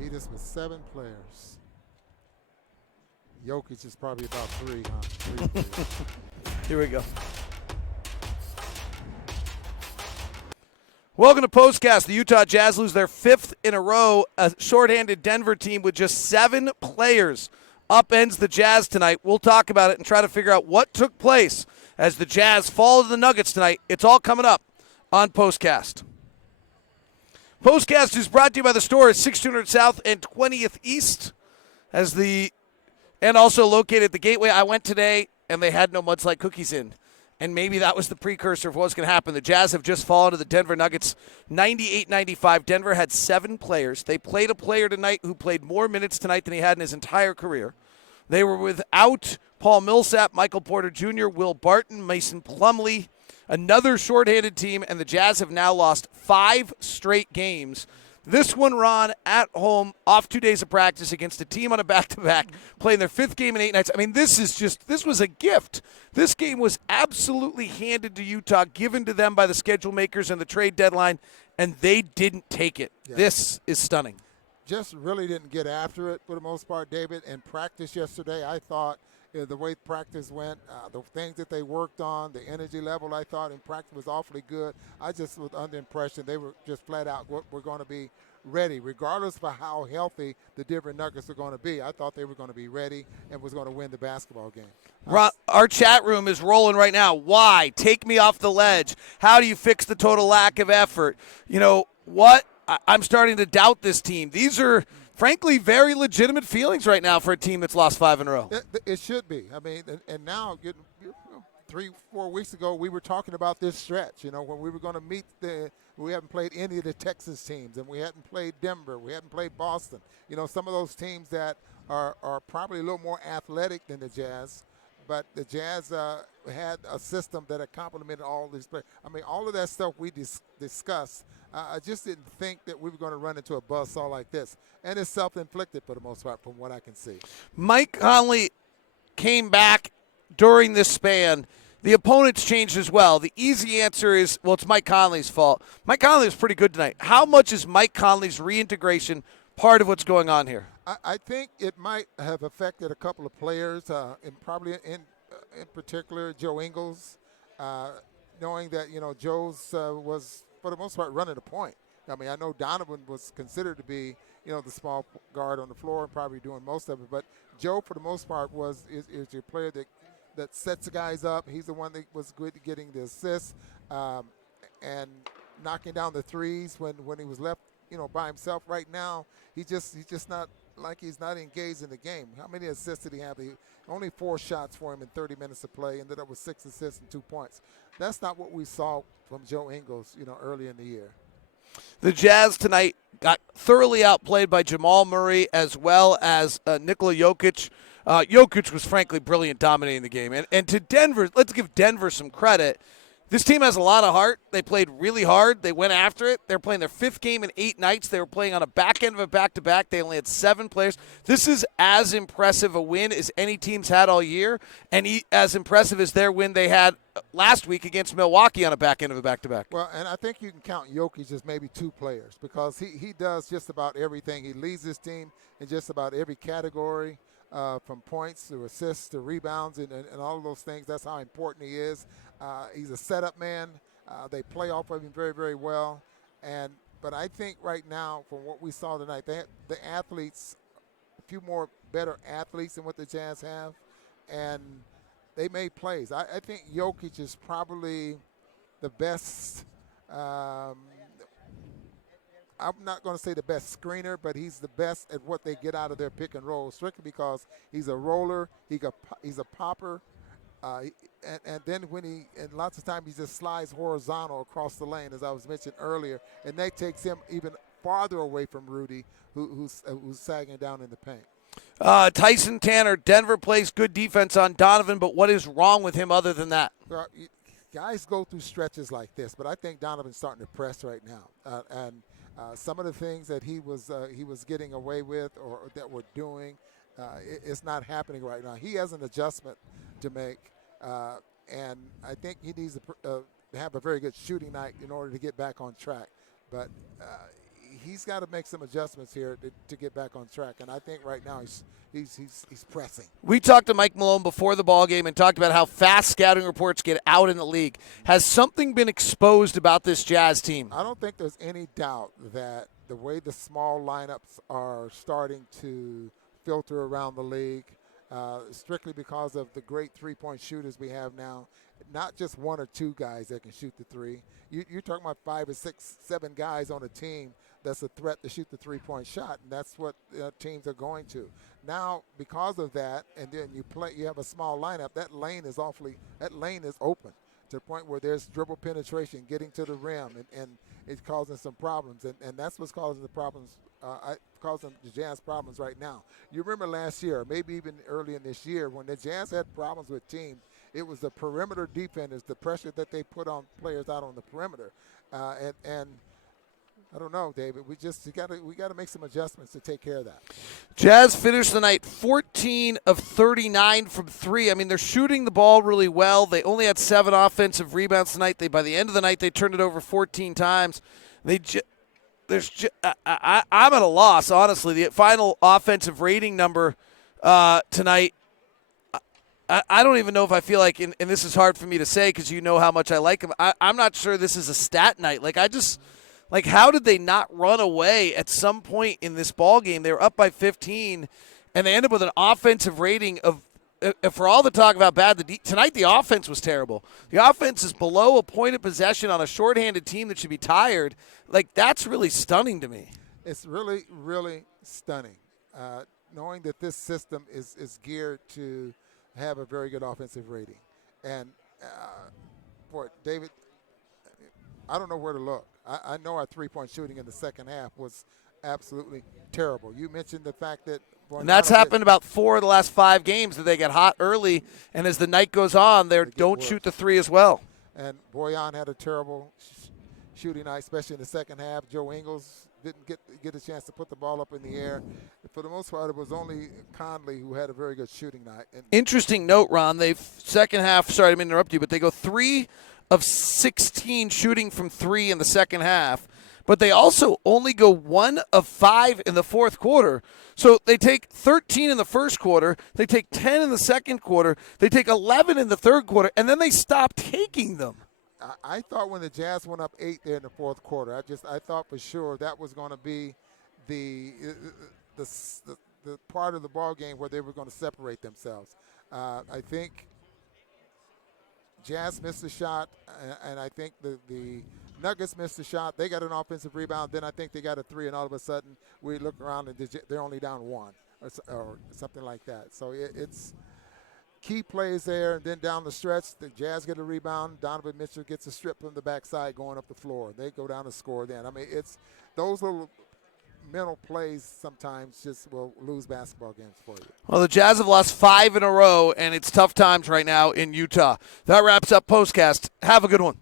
Beat us with 7 players. Jokic is probably about 3, huh? 3. Here we go. Welcome to POSTCAST. The Utah Jazz lose their 5th in a row. A shorthanded Denver team with just 7 players upends the Jazz tonight. We'll talk about it and try to figure out what took place as the Jazz fall to the Nuggets tonight. It's all coming up on POSTCAST. POSTCAST is brought to you by the store at 6200 South and 20th East, and also located at the Gateway. I went today, and they had no mudslide cookies in. And maybe that was the precursor of what's going to happen. The Jazz have just fallen to the Denver Nuggets 98-95. Denver had 7 players. They played a player tonight who played more minutes tonight than he had in his entire career. They were without Paul Millsap, Michael Porter Jr., Will Barton, Mason Plumlee, another shorthanded team, and the Jazz have now lost 5 straight games. This one, Ron, at home, off 2 days of practice against a team on a back-to-back, playing their 5th game in 8 nights. I mean, this was a gift. This game was absolutely handed to Utah, given to them by the schedule makers and the trade deadline, and they didn't take it. Yeah. This is stunning. Just really didn't get after it for the most part, David. In practice yesterday, I thought the way practice went, the things that they worked on, the energy level, I thought in practice was awfully good. I just was under the impression they were just flat out we're going to be ready, regardless of how healthy the Denver Nuggets are going to be. I thought they were going to be ready and was going to win the basketball game. Our chat room is rolling right now. Why? Take me off the ledge. How do you fix the total lack of effort? You know what? I'm starting to doubt this team. These are, frankly, very legitimate feelings right now for a team that's lost 5 in a row. It should be. I mean, and now, 3-4 weeks ago, we were talking about this stretch, when we were going to meet we haven't played any of the Texas teams, and we hadn't played Denver, we hadn't played Boston. Some of those teams that are probably a little more athletic than the Jazz, but the Jazz had a system that had complemented all these players. I mean, all of that stuff we discussed, I just didn't think that we were going to run into a buzzsaw like this. And it's self-inflicted for the most part from what I can see. Mike Conley came back during this span. The opponents changed as well. The easy answer is, well, it's Mike Conley's fault. Mike Conley was pretty good tonight. How much is Mike Conley's reintegration part of what's going on here? I think it might have affected a couple of players, and probably in particular Joe Ingles, knowing that, Joe's was, for the most part, running the point. I mean, I know Donovan was considered to be, the small guard on the floor and probably doing most of it. But Joe, for the most part, is your player that sets the guys up. He's the one that was good at getting the assists and knocking down the threes when he was left, by himself. Right now, he's just not like he's not engaged in the game. How many assists did he have? Only 4 shots for him in 30 minutes of play. Ended up with 6 assists and 2 points. That's not what we saw from Joe Ingles, early in the year. The Jazz tonight got thoroughly outplayed by Jamal Murray as well as Nikola Jokic. Jokic was frankly brilliant, dominating the game. And to Denver, let's give Denver some credit. This team has a lot of heart. They played really hard. They went after it. They're playing their 5th game in 8 nights. They were playing on a back end of a back-to-back. They only had 7 players. This is as impressive a win as any team's had all year, and as impressive as their win they had last week against Milwaukee on a back end of a back-to-back. Well, and I think you can count Jokic as maybe 2 players because he does just about everything. He leads his team in just about every category. From points to assists to rebounds and all of those things. That's how important he is. He's a setup man. They play off of him very, very well. But I think right now, from what we saw tonight, the athletes, a few more better athletes than what the Jazz have, and they made plays. I think Jokic is probably the best. I'm not going to say the best screener, but he's the best at what they get out of their pick and roll, strictly because he's a roller, he's a popper, and then and lots of times he just slides horizontal across the lane, as I was mentioned earlier, and that takes him even farther away from Rudy, who's sagging down in the paint. Tyson Tanner, Denver plays good defense on Donovan, but what is wrong with him other than that? Guys go through stretches like this, but I think Donovan's starting to press right now, and some of the things that he was getting away with or that we're doing, it's not happening right now. He has an adjustment to make, and I think he needs to have a very good shooting night in order to get back on track. But he's got to make some adjustments here to get back on track. And I think right now he's pressing. We talked to Mike Malone before the ball game and talked about how fast scouting reports get out in the league. Has something been exposed about this Jazz team? I don't think there's any doubt that the way the small lineups are starting to filter around the league, strictly because of the great three-point shooters we have now, not just one or two guys that can shoot the three. You're talking about 5 or 6, 7 guys on a team that's a threat to shoot the three-point shot, and that's what teams are going to. Now, because of that, and then you have a small lineup, that lane is open to the point where there's dribble penetration, getting to the rim, and it's causing some problems, and that's what's causing the problems, causing the Jazz problems right now. You remember last year, maybe even early in this year, when the Jazz had problems with teams, it was the perimeter defenders, the pressure that they put on players out on the perimeter, and I don't know, David. We got to make some adjustments to take care of that. Jazz finished the night 14 of 39 from three. I mean, they're shooting the ball really well. They only had 7 offensive rebounds tonight. By the end of the night, they turned it over 14 times. I'm at a loss, honestly. The final offensive rating number tonight, I don't even know if I feel like, and this is hard for me to say because you know how much I like him. I'm not sure this is a stat night. Like, how did they not run away at some point in this ball game? They were up by 15, and they ended up with an offensive rating of, for all the talk about bad, tonight the offense was terrible. The offense is below a point of possession on a shorthanded team that should be tired. Like, that's really stunning to me. It's really, really stunning, knowing that this system is geared to have a very good offensive rating. And, boy, David, I don't know where to look. I know our three-point shooting in the second half was absolutely terrible. You mentioned the fact that – and that's happened about 4 of the last 5 games, that they get hot early, and as the night goes on, they don't shoot the three as well. And Boyan had a terrible shooting night, especially in the second half. Joe Ingles didn't get a chance to put the ball up in the air. For the most part, it was only Conley who had a very good shooting night. And interesting note, Ron, second half – sorry, I didn't interrupt you, but they go 3 of 16 shooting from 3 in the second half, but they also only go 1 of 5 in the fourth quarter. So they take 13 in the first quarter, they take 10 in the second quarter, they take 11 in the third quarter, and then they stop taking them. I thought when the Jazz went up 8 there in the fourth quarter, I thought for sure that was going to be the part of the ball game where they were going to separate themselves. I think Jazz missed a shot, and I think the Nuggets missed a shot. They got an offensive rebound. Then I think they got a 3, and all of a sudden we look around and they're only down 1 or something like that. So it's key plays there, and then down the stretch, the Jazz get a rebound. Donovan Mitchell gets a strip from the backside going up the floor. They go down to score then. I mean, it's those little mental plays sometimes just will lose basketball games for you. Well, the Jazz have lost 5 in a row, and it's tough times right now in Utah. That wraps up POSTCAST. Have a good one.